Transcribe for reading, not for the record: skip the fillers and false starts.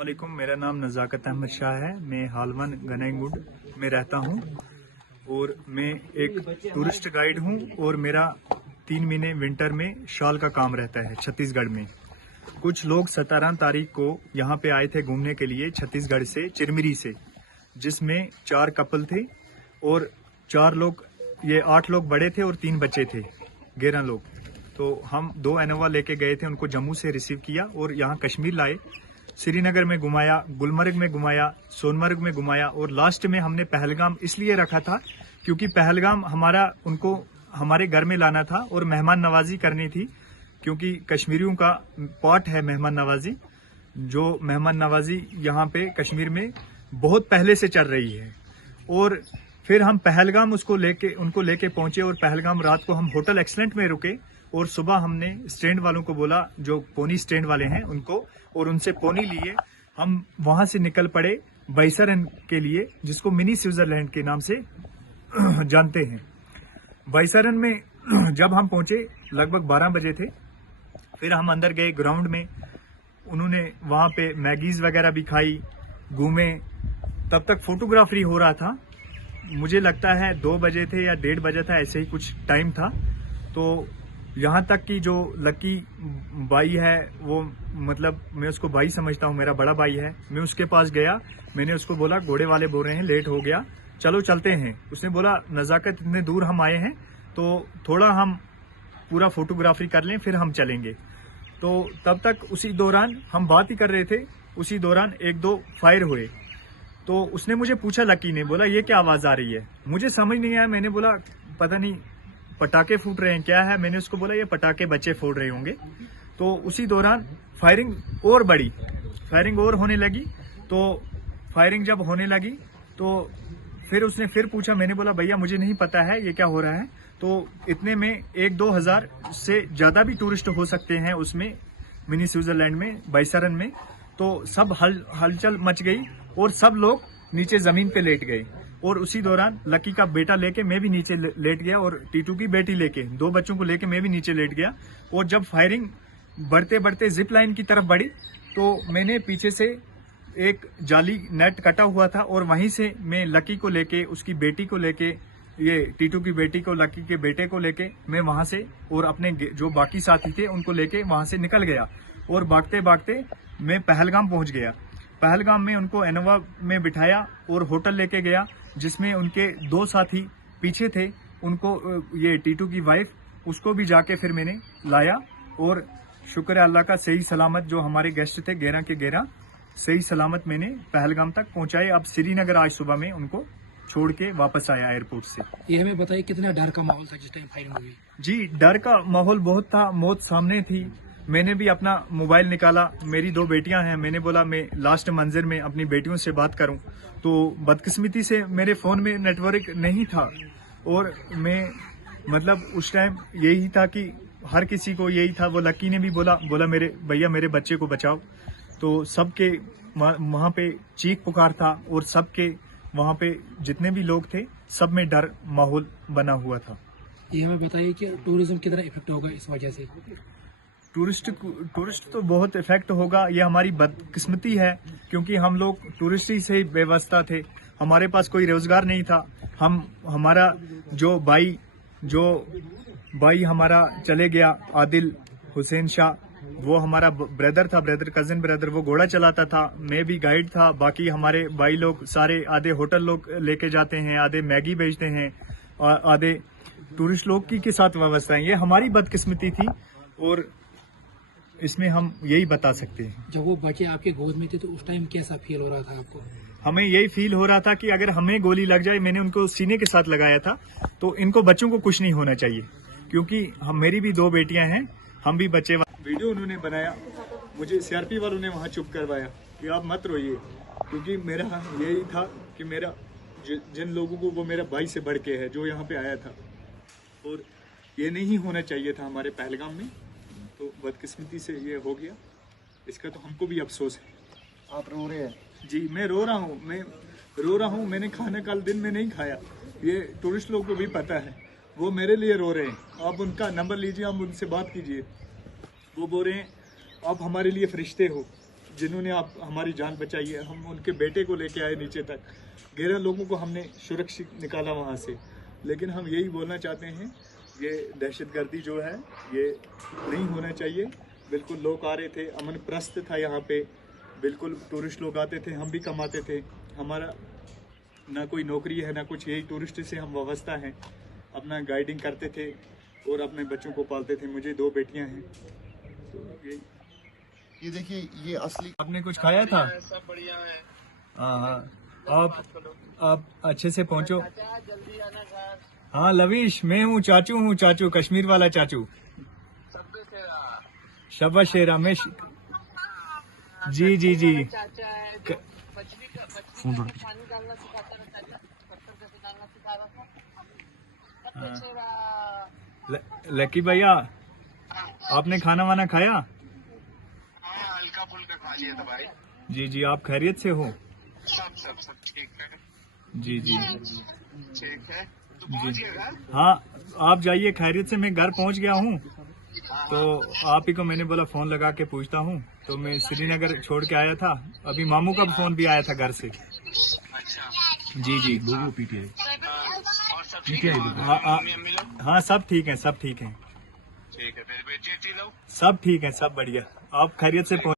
वालेकुम, मेरा नाम नज़ाकत अहमद शाह है। मैं हालवन गनाईगुड में रहता हूँ और मैं एक टूरिस्ट गाइड हूँ और मेरा 3 महीने विंटर में शाल का काम रहता है छत्तीसगढ़ में। कुछ लोग 17 तारीख को यहाँ पे आए थे घूमने के लिए छत्तीसगढ़ से, चिरमिरी से, जिसमें 4 कपल थे और 4 लोग, ये 8 लोग बड़े थे और 3 बच्चे थे, 11 लोग। तो हम 2 इनोवा लेके गए थे, उनको जम्मू से रिसीव किया और यहाँ कश्मीर लाए। श्रीनगर में घुमाया, गुलमर्ग में घुमाया, सोनमर्ग में घुमाया और लास्ट में हमने पहलगाम इसलिए रखा था क्योंकि पहलगाम उनको हमारे घर में लाना था और मेहमान नवाजी करनी थी, क्योंकि कश्मीरियों का पार्ट है मेहमान नवाजी। जो मेहमान नवाजी यहाँ पे कश्मीर में बहुत पहले से चल रही है। और फिर हम पहलगाम उनको लेके पहुंचे और पहलगाम रात को हम होटल एक्सलेंट में रुके और सुबह हमने स्टैंड वालों को बोला, जो पोनी स्टैंड वाले हैं उनको, और उनसे पोनी लिए हम वहां से निकल पड़े बाइसरन के लिए, जिसको मिनी स्विट्जरलैंड के नाम से जानते हैं। बाइसरन में जब हम पहुंचे लगभग 12 बजे थे। फिर हम अंदर गए ग्राउंड में, उन्होंने वहां पे मैगीज वगैरह भी खाई, घूमे। तब तक फोटोग्राफरी हो रहा था, मुझे लगता है 2 बजे थे या 1:30 बजे था, ऐसे ही कुछ टाइम था। तो यहाँ तक कि जो लकी भाई है, वो मतलब मैं उसको भाई समझता हूँ, मेरा बड़ा भाई है। मैं उसके पास गया, मैंने उसको बोला घोड़े वाले बोल रहे हैं लेट हो गया, चलो चलते हैं। उसने बोला नज़ाकत इतने दूर हम आए हैं तो थोड़ा हम पूरा फोटोग्राफी कर लें फिर हम चलेंगे। तो तब तक उसी दौरान हम बात ही कर रहे थे, उसी दौरान 1-2 फायर हुए। तो उसने मुझे पूछा, लकी ने बोला ये क्या आवाज आ रही है। मुझे समझ नहीं आया, मैंने बोला पता नहीं पटाखे फूट रहे हैं क्या है। मैंने उसको बोला ये पटाखे बच्चे फोड़ रहे होंगे। तो उसी दौरान फायरिंग और बढ़ी, फायरिंग और होने लगी। तो फायरिंग जब होने लगी तो फिर उसने फिर पूछा, मैंने बोला भैया मुझे नहीं पता है ये क्या हो रहा है। तो इतने में 1-2 हजार से ज्यादा भी टूरिस्ट हो सकते हैं उसमें, मिनी स्विट्जरलैंड में, बाइसरन में। तो सब हलचल मच गई और सब लोग नीचे जमीन पे लेट गए। और उसी दौरान लकी का बेटा लेके मैं भी नीचे लेट गया और टीटू की बेटी लेके, 2 बच्चों को लेके मैं भी नीचे लेट गया। और जब फायरिंग बढ़ते बढ़ते जिप लाइन की तरफ बढ़ी तो मैंने पीछे से एक जाली नेट कटा हुआ था और वहीं से मैं लकी को लेके, उसकी बेटी को लेके, ये टीटू की बेटी को, लकी के बेटे को लेके मैं वहां से और अपने जो बाकी साथी थे उनको लेके वहां से निकल गया। और भागते भागते मैं पहलगाम पहुंच गया। पहलगाम में उनको इनोवा में बिठाया और होटल लेके गया, जिसमें उनके 2 साथी पीछे थे। उनको, ये टीटू की वाइफ, उसको भी जाके फिर मैंने लाया। और शुक्र है अल्लाह का, सही सलामत जो हमारे गेस्ट थे 11 के 11 सही सलामत मैंने पहलगाम तक पहुंचाए। अब श्रीनगर आज सुबह में उनको छोड़ के वापस आया एयरपोर्ट से। ये हमें बताइए कितना डर का माहौल था जिस टाइम फायरिंग हुई? जी, डर का माहौल बहुत था, मौत सामने थी। मैंने भी अपना मोबाइल निकाला, मेरी 2 बेटियां हैं, मैंने बोला मैं लास्ट मंजर में अपनी बेटियों से बात करूं। तो बदकिस्मती से मेरे फोन में नेटवर्क नहीं था और मैं मतलब उस टाइम यही था कि हर किसी को यही था। वो लकी ने भी बोला मेरे भैया मेरे बच्चे को बचाओ। तो सबके वहां पे चीख पुकार था और सबके वहां पे जितने भी लोग थे सब में डर माहौल बना हुआ था। ये हमें बताइए कि टूरिज्म कितना इफेक्ट होगा इस वजह से? टूरिस्ट तो बहुत इफेक्ट होगा, ये हमारी बदकिस्मती है क्योंकि हम लोग टूरिस्ट ही से ही व्यवस्था थे, हमारे पास कोई रोजगार नहीं था। हमारा जो भाई हमारा चले गया, आदिल हुसैन शाह, वो हमारा ब्रदर था, कजिन ब्रदर, वो घोड़ा चलाता था, मैं भी गाइड था। बाकी हमारे भाई लोग सारे, आधे होटल लोग लेके जाते हैं, आधे मैगी बेचते हैं और आधे टूरिस्ट लोग की के साथ व्यवस्था है। ये हमारी बदकिस्मती थी और इसमें हम यही बता सकते हैं। जब वो बच्चे आपके गोद में थे तो उस टाइम कैसा फील हो रहा था आपको? हमें यही फील हो रहा था कि अगर हमें गोली लग जाए, मैंने उनको सीने के साथ लगाया था, तो इनको बच्चों को कुछ नहीं होना चाहिए, क्योंकि मेरी भी 2 बेटियां हैं, हम भी बच्चे। वीडियो उन्होंने बनाया, मुझे सीआरपी वालों ने वहां चुप करवाया कि आप मत रोइए, क्योंकि मेरा यही था कि मेरा जिन लोगों को, वो मेरा भाई से बढ़ के है जो यहाँ पे आया था, और ये नहीं होना चाहिए था हमारे पहलगाम में। तो बदकिस्मती से ये हो गया, इसका तो हमको भी अफसोस है। आप रो रहे हैं? जी, मैं रो रहा हूँ। मैंने खाना कल दिन में नहीं खाया, ये टूरिस्ट लोग को भी पता है, वो मेरे लिए रो रहे हैं। आप उनका नंबर लीजिए, आप उनसे बात कीजिए। वो बोल रहे हैं आप हमारे लिए फरिश्ते हो, जिन्होंने आप हमारी जान बचाई है, हम उनके बेटे को लेके आए नीचे तक, 11 लोगों को हमने सुरक्षित निकाला वहाँ से। लेकिन हम यही बोलना चाहते हैं, ये दहशतगर्दी जो है ये नहीं होना चाहिए। बिल्कुल लोग आ रहे थे, अमन प्रस्त था यहाँ पे, बिल्कुल टूरिस्ट लोग आते थे, हम भी कमाते थे। हमारा ना कोई नौकरी है ना कुछ, यही टूरिस्ट से हम वाबस्ता हैं। अपना गाइडिंग करते थे और अपने बच्चों को पालते थे। मुझे 2 बेटियां हैं, तो यही। ये देखिए, ये असली। आपने कुछ खाया था? सब बढ़िया है। हाँ, आप अच्छे से पहुंचो। जल्दी आना घर। हाँ लवीश, मैं हूँ चाचू, कश्मीर वाला चाचू। सबसे तेरा शबा शेरा में जी जी जी। चाचा है जो मछली का पानी डालना सिखाता रहता है, पत्थर कैसे डालना सिखा रहा था। सबसे तेरा लकी भैया, आपने खाना वाना खाया? हाँ, हल्का फुल्का खा लिया था भाई। जी जी, आप खैरियत से हो? सब ठीक है। जी जी ठीक है, तो पहुंच गया घर? हाँ, आप जाइए खैरियत से। मैं घर पहुंच गया हूँ, तो आप ही को मैंने बोला फोन लगा के पूछता हूँ। तो मैं श्रीनगर छोड़ के आया था, अभी मामू का फोन भी आया था घर से। अच्छा। जी जी। और सब ठीक है? मम्मी लोग? हाँ सब ठीक है, सब ठीक है, ठीक है, फिर बेटी लोग? सब ठीक है, सब बढ़िया। आप खैरियत से पहुंच